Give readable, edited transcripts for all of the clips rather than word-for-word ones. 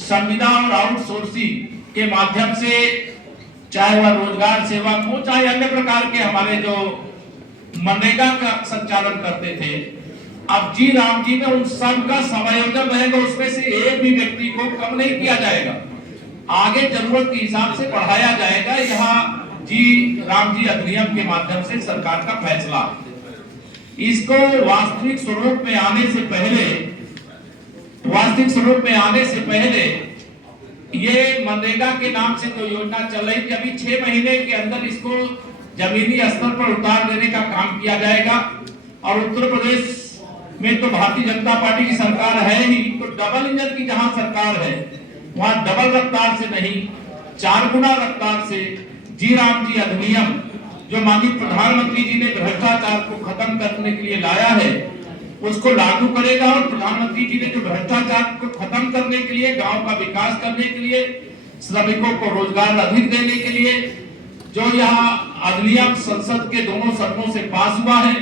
संविदा और आउटसोर्सिंग के माध्यम से, चाहे वह रोजगार सेवक हो, चाहे अन्य प्रकार के हमारे जो मनरेगा का संचालन करते थे, अब जी राम जी में उन सब का समायोजन रहेगा। उसमें से एक भी व्यक्ति को कम नहीं किया जाएगा, आगे जरूरत के हिसाब से बढ़ाया जाएगा। यहाँ जी राम जी अधिनियम के माध्यम से सरकार का फैसला, इसको वास्तविक स्वरूप में आने से पहले ये मनरेगा के नाम से जो योजना चल रही थी, अभी 6 महीने के अंदर इसको जमीनी स्तर पर उतार देने का काम किया जाएगा। और उत्तर प्रदेश में तो भारतीय जनता पार्टी की सरकार है ही, तो डबल इंजन की जहां सरकार है वहां डबल रफ्तार से नहीं, 4 गुना रफ्तार से जी राम जी अधिनियम जो माननीय प्रधानमंत्री जी ने भ्रष्टाचार को खत्म करने के लिए लाया है उसको लागू करेगा। और प्रधानमंत्री जी ने जो भ्रष्टाचार को खत्म करने के लिए, गांव का विकास करने के लिए, श्रमिकों को रोजगार अधिक देने के लिए जो यहाँ अधिनियम संसद के दोनों सदनों से पास हुआ है,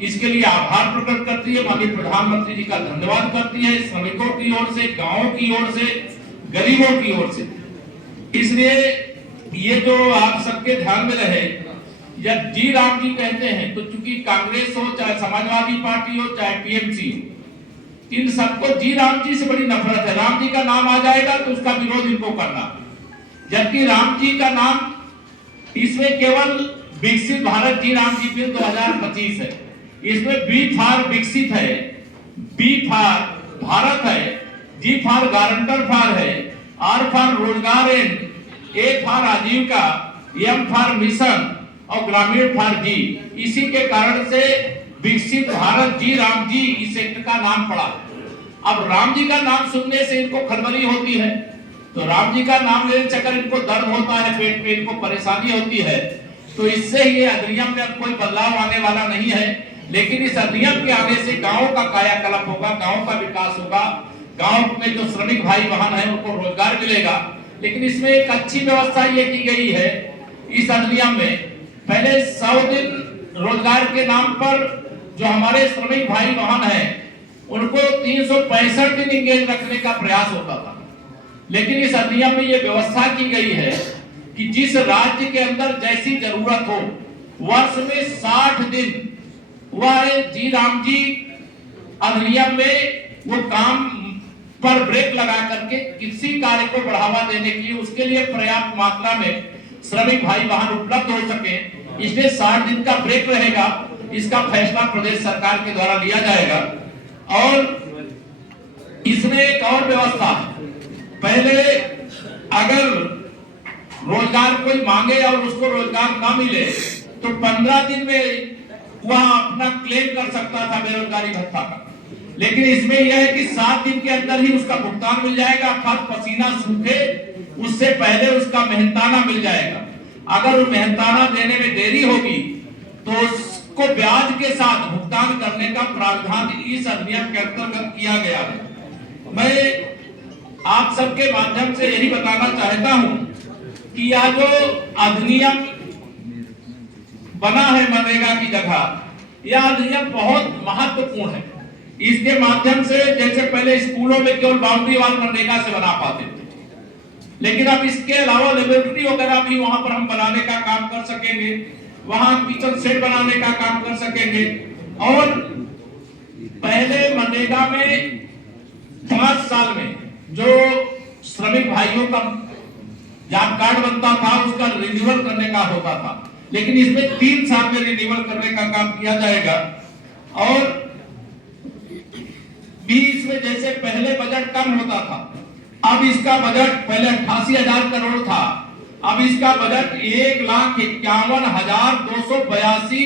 इसके लिए आभार प्रकट करती है, माननीय प्रधानमंत्री जी का धन्यवाद करती है, श्रमिकों की ओर से, गांवों की ओर से, गरीबों की ओर से। इसलिए ये जो आप सबके ध्यान में रहे, जब जी राम जी कहते हैं तो चूंकि कांग्रेस हो, चाहे समाजवादी पार्टी हो, चाहे टीएमसी हो, इन सबको जी राम जी से बड़ी नफरत है। राम जी का नाम आ जाएगा तो उसका विरोध इनको करना, जबकि राम जी का नाम इसमें केवल विकसित भारत जी राम जी बिल 2025 है। इसमें बी फॉर विकसित है, बी फॉर भारत है, जी फॉर गारंटर फॉर है, आर फॉर रोजगार एंड, ए फॉर आजीविका, एम फॉर मिशन और ग्रामीण फॉर जी। इसी के कारण से विकसित भारत जी राम जी इस एक्ट का नाम पड़ा। अब राम जी का नाम सुनने से इनको खलबली होती है, तो राम जी का नाम लेने से अगर इनको दर्द होता है, पेट में इनको परेशानी होती है, तो इससे ये अधिनियम में कोई बदलाव आने वाला नहीं है। लेकिन इस अधिनियम के आने से गांव का कायाकल्प होगा, गांव का विकास होगा, गांव में जो श्रमिक भाई बहन है उनको रोजगार मिलेगा। लेकिन इसमें एक अच्छी व्यवस्था ये की गई है इस अधिनियम में, पहले 100 दिन रोजगार के नाम पर जो हमारे श्रमिक भाई बहन है उनको 365 दिन इंगेज रखने का प्रयास होता था। लेकिन इस अधिनियम में ये व्यवस्था की गई है कि जिस राज्य के अंदर जैसी जरूरत हो, वर्ष में 60 दिन वह जी राम जी अधिनियम में वो काम पर ब्रेक लगा करके किसी कार्य को बढ़ावा देने के लिए, उसके लिए पर्याप्त मात्रा में श्रमिक भाई बहन उपलब्ध हो सके, इसलिए 60 दिन का ब्रेक रहेगा। इसका फैसला प्रदेश सरकार के द्वारा लिया जाएगा। और इसमें एक और व्यवस्था है, पहले अगर रोजगार कोई मांगे और उसको रोजगार ना मिले तो 15 दिन में वह अपना क्लेम कर सकता था बेरोजगारी भत्ता का। लेकिन इसमें यह है कि 7 दिन के अंदर ही उसका भुगतान मिल जाएगा, अर्थात पसीना सूखे उससे पहले उसका मेहनताना मिल जाएगा। अगर मेहनताना देने में देरी होगी तो उसको ब्याज के साथ भुगतान करने का प्रावधान इस अधिनियम के अंतर्गत किया गया है। मैं आप सबके माध्यम से यही बताना चाहता हूं कि यह जो अधिनियम बना है मनरेगा की जगह, यह अधिनियम बहुत महत्वपूर्ण है। इसके माध्यम से जैसे पहले स्कूलों में केवल बाउंड्री वाल मनरेगा से बना पाते थे, लेकिन अब इसके अलावा लेबोरेटरी वगैरह भी वहां पर हम बनाने का काम कर सकेंगे, वहां किचन सेट बनाने का काम कर सकेंगे। और पहले मनरेगा में 5 साल में जो श्रमिक भाइयों का जॉब कार्ड बनता था उसका रिन्यूअल करने का होता था, लेकिन इसमें 3 साल में रिन्यूअल करने का काम किया जाएगा। और भी इसमें जैसे पहले बजट कम होता था, अब इसका बजट पहले 88,000 करोड़ था, अब इसका बजट 1,51,282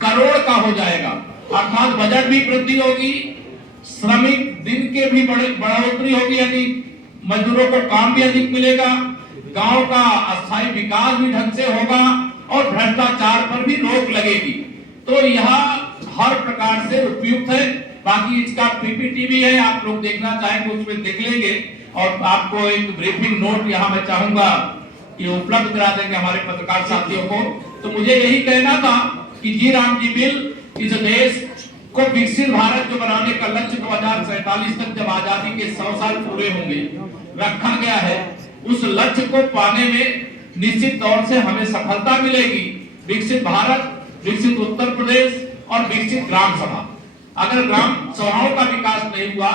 करोड़ का हो जाएगा। अर्थात बजट भी वृद्धि होगी, श्रमिक दिन के भी बढ़ोतरी होगी, यानी मजदूरों को काम भी अधिक मिलेगा, गांव का अस्थायी विकास भी ढंग से होगा और भ्रष्टाचार पर भी रोक लगेगी। तो यह हर प्रकार से उपयुक्त है। बाकी इसका पीपीटी भी है, आप लोग देखना चाहेंगे उसमें देख लेंगे। और आपको एक ब्रीफिंग नोट यहाँ मैं चाहूंगा कि उपलब्ध करा देंगे हमारे पत्रकार साथियों को। तो मुझे यही कहना था कि जी राम जी बिल इस देश को विकसित भारत जो बनाने का लक्ष्य 2047 तक जब आजादी के 100 साल पूरे होंगे रखा गया है, उस लक्ष्य को पाने में निश्चित तौर से हमें सफलता मिलेगी। विकसित भारत, विकसित उत्तर प्रदेश और विकसित ग्राम सभा। अगर ग्राम सभाओं का विकास नहीं हुआ,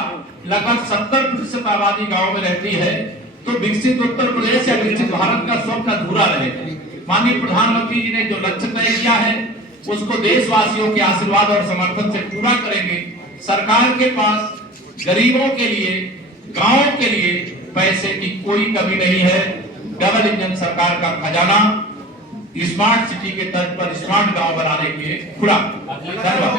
लगभग 70% आबादी गांव में रहती है, तो विकसित उत्तर प्रदेश या विकसित भारत का स्वप्न अधूरा रहेगा। माननीय प्रधानमंत्री जी ने जो लक्ष्य तय किया है उसको देशवासियों के आशीर्वाद और समर्थन से पूरा करेंगे। सरकार के पास गरीबों के लिए, गांवों के लिए पैसे की कोई कमी नहीं है। डबल इंजन सरकार का खजाना स्मार्ट सिटी के तर्ज पर स्मार्ट गांव बनाने के लिए खुला। धन्यवाद।